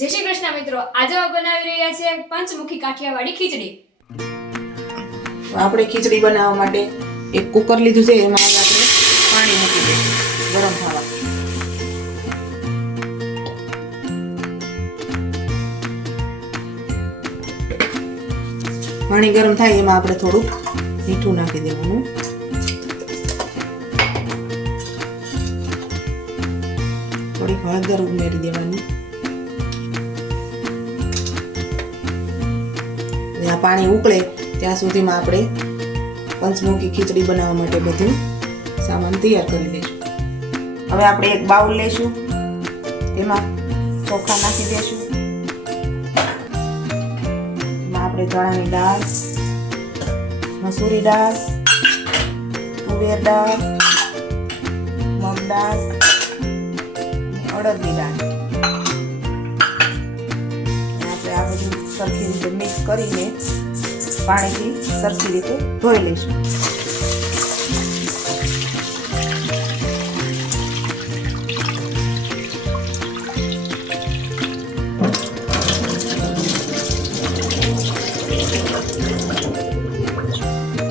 જય શ્રી કૃષ્ણ મિત્રો, આજે આપણે બનાવી રહ્યા છીએ પંચમુખી કાઠિયાવાડી ખીચડી। આપણે ખીચડી બનાવવા માટે એક કુકર લીધું છે, એમાં આપણે પાણી મૂકી દઈશું ગરમ થવા। પાણી ગરમ થાય એમાં આપણે થોડુંક મીઠું નાખી દેવાનું, થોડીક હળદર ઉમેરી દેવાની। આ પાણી ઉકળે ત્યાં સુધીમાં આપણે પંચમુખી ખીચડી બનાવવા માટે બધું સામાન તૈયાર કરી લઈશું। હવે આપણે એક બાઉલ લઈશું, તેમાં ચોખા નાખી દઈશું, એમાં આપણે ચણાની દાળ, મસૂરી દાળ, તુવેર દાળ, મગ દાળ, અડદની દાળ, આપણે આ બધું સરખી રીતે મિક્સ કરીને પાણીથી સરખી રીતે ધોઈ લઈશું।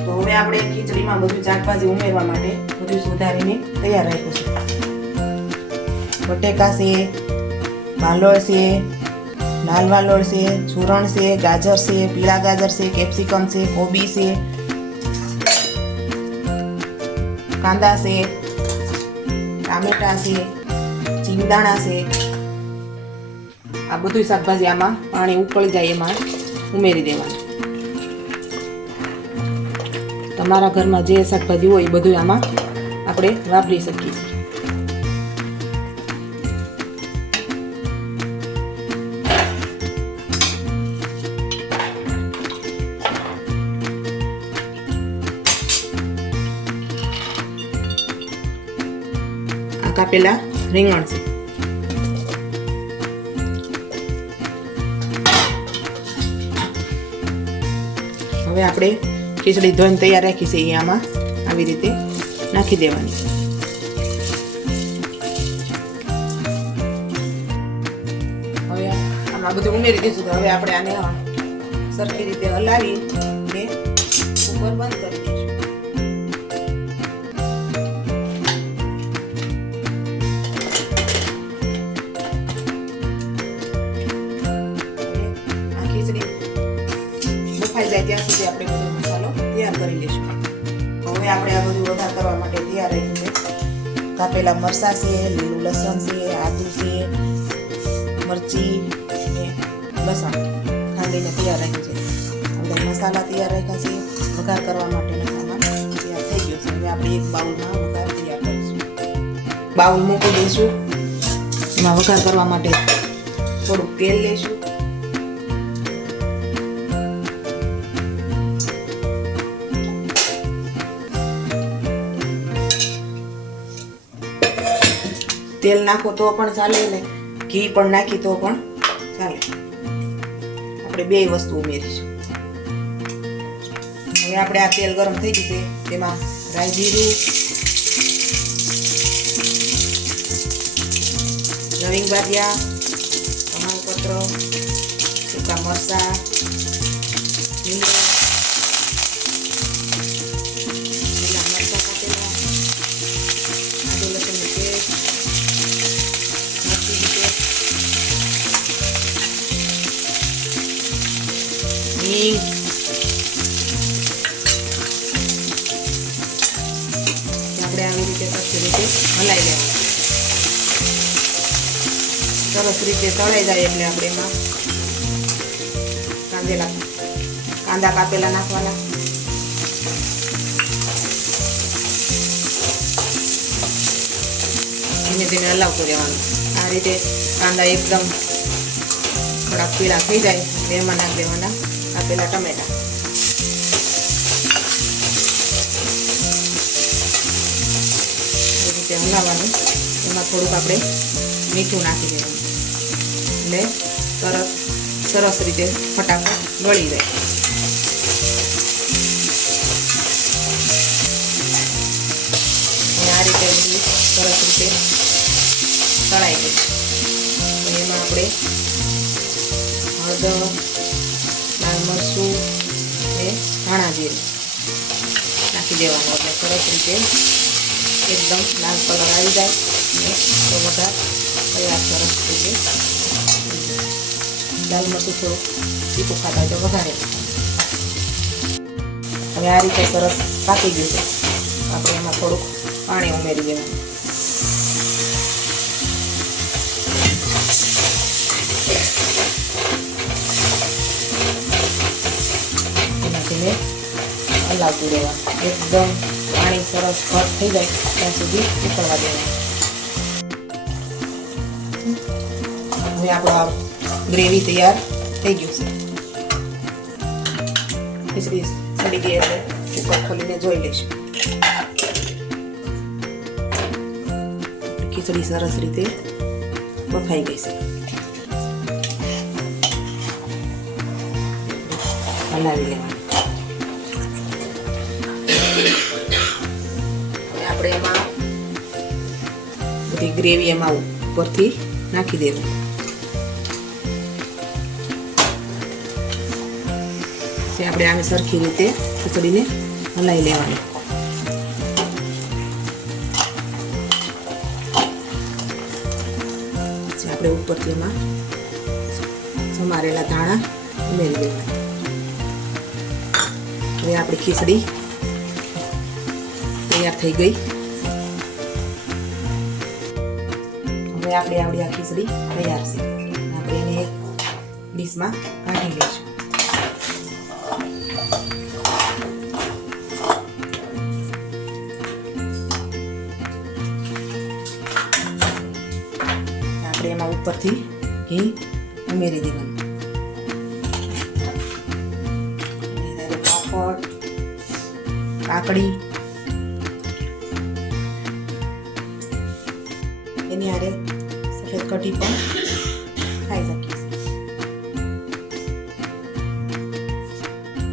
તો હવે આપણે ખીચડીમાં બધું શાકભાજી ઉમેરવા માટે બધું સુધારીને તૈયાર રાખ્યું છે। બટેકા છે, વાલોળ છે, લાલ વાલોળ છે, ચૂરણ છે, ગાજર છે, પીળા ગાજર છે, કેપ્સિકમ છે, કોબી છે, કાંદા છે, ટામેટા છે, ચીંગદાણા છે, આ બધું શાકભાજી આમાં પાણી ઉકળી જાય એમાં ઉમેરી દેવાનું। તમારા ઘરમાં જે શાકભાજી હોય એ બધું આમાં આપણે વાપરી શકીએ છીએ। કાપેલા રીંગણ છે, હવે આપણે ખીચડી ધોઈને તૈયાર રાખી છે એ આમાં આવી રીતે નાખી દેવાની। હવે આમાં બધું ઉમેરી દીધું, તો હવે આપણે આને સરખી રીતે હલાવી ને કુકર બંધ કરી દઈશું। જાય ત્યાં સુધી આપણે બધો મસાલો તૈયાર કરી લઈશું। હવે આપણે આ બધું વઘાર કરવા માટે તૈયાર રાખ્યું છે। કાપેલા મરચાં છે, લીલું લસણ છે, આદુ છે, મરચી ને લસણ ખાંડીને તૈયાર રાખ્યું છે। બધા મસાલા તૈયાર રાખ્યા છે, વઘાર કરવા માટેનો સામાન તૈયાર થઈ ગયો છે। હવે આપણે એક બાઉલમાં વઘાર તૈયાર કરીશું, બાઉલ મૂકી દઈશું, એમાં વઘાર કરવા માટે થોડુંક તેલ લઈશું, તેલ નાખો તો પણ ચાલે ને ઘી પણ નાખી તો પણ ચાલે, આપણે બે વસ્તુ ઉમેરીશું। હવે આપણે આ તેલ ગરમ થઈ ગયું છે, તેમાં રાઈ જીરું, લવિંગ બાદિયા, તમાલપત્ર, સૂકા મરચાં, લીલા મરચાં કાપેલા, આદુ લસણની પેસ્ટ, આપણે આવી રીતે સરખી રીતે હલાવી લેવાનું। સરસ રીતે તળાઈ જાય એટલે આપણે એમાં કાંદા કાપેલા નાખવાના, ધીમે ધીમે હલાવતું રહેવાનું। આ રીતે કાંદા એકદમ થોડા પીળા થઈ જાય એટલે એમાં નાખી દેવાના કાપેલા ટમેટા। એ રીતે હલાવવાનું, એમાં થોડુંક આપણે મીઠું નાખી દેવાનું એટલે સરસ રીતે ફટાફટ ગળી જાય। આ રીતે સરસ રીતે તળાઈ ગઈ, તો એમાં આપણે હળદર, લાલ મરચું ને ધાણા જીરું નાખી દેવાનું એટલે સરસ રીતે એકદમ લાલ કલર આવી જાય અને તો વઘાર તૈયાર સરસ રીતે. લાલ મરચું થોડું તીખું ખાતા હોય તો વધારે. હવે આ રીતે સરસ પાકી ગયું છે. આપણે એમાં થોડુંક પાણી ઉમેરી દેવાનું. એનાથી હલાવતું રહેવાનું. એકદમ પાણી સરસ ઘટ થઈ જાય ત્યાં સુધી ઉકળવા દેવાનું. હવે આપણો ગ્રેવી તૈયાર થઈ ગયું છે. ખીચડી સડી ગઈ એટલે કુકર ખોલીને જોઈ લઈશું. ખીચડી સરસ રીતે બફાઈ ગઈ છે. હલાવી લેવાનું. આપણે એમાં બધી ગ્રેવી એમાં ઉપરથી નાખી દેવું. આપણે આને સરખી રીતે ખીચડીને હલાવી લેવાની. આપણે ઉપરથી એમાં સમારેલા ધાણા ઉમેરી દેવાના. હવે આપણી ખીચડી તૈયાર થઈ ગઈ. હવે આપણી આ ખીચડી તૈયાર છે. આપણે એને એક ડીશમાં કાઢી લઈશું. આપણે એમાં ઉપરથી ઘી ઉમેરી દેવાનું. પાપડ, કાકડી એની હારે સફેદ કઢી પણ ખાઈ શકીએ.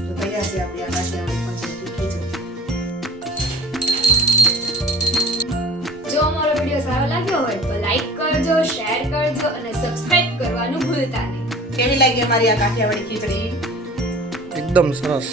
તો તૈયાર છે આપણી આ કાઠિયાવાડી પંચમુખી ખીચડી. જો અમારો વિડીયો સારો લાગ્યો હોય તો લાઈક કરજો, શેર કરજો અને સબસ્ક્રાઇબ કરવાનું ભૂલતા નહીં. કેવી લાગી અમારી આ કાઠિયાવાડી ખીચડી? એકદમ સરસ.